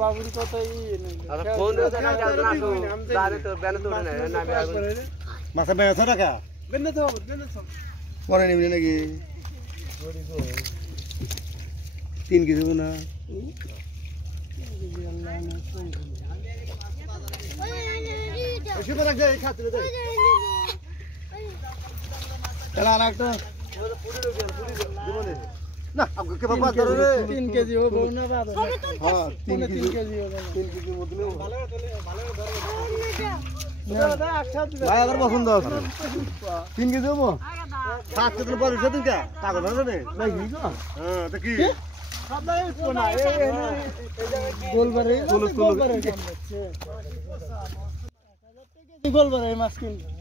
বাবুর কথাই মাথা বেড়েছ টাকা পরে নিবি নাকি 3 কেজি না না 3 কেজি হবে না বাবা হ্যাঁ 3 কেজি হবে 3 কেজি মধ্যে ভাই আবার পছন্দ আছে 3 কেজি হবে 7 কেজি পরে সেদিন কা টাকা না জানে নাকি গো হ্যাঁ তো কি গোলবারে মাছ কিনবে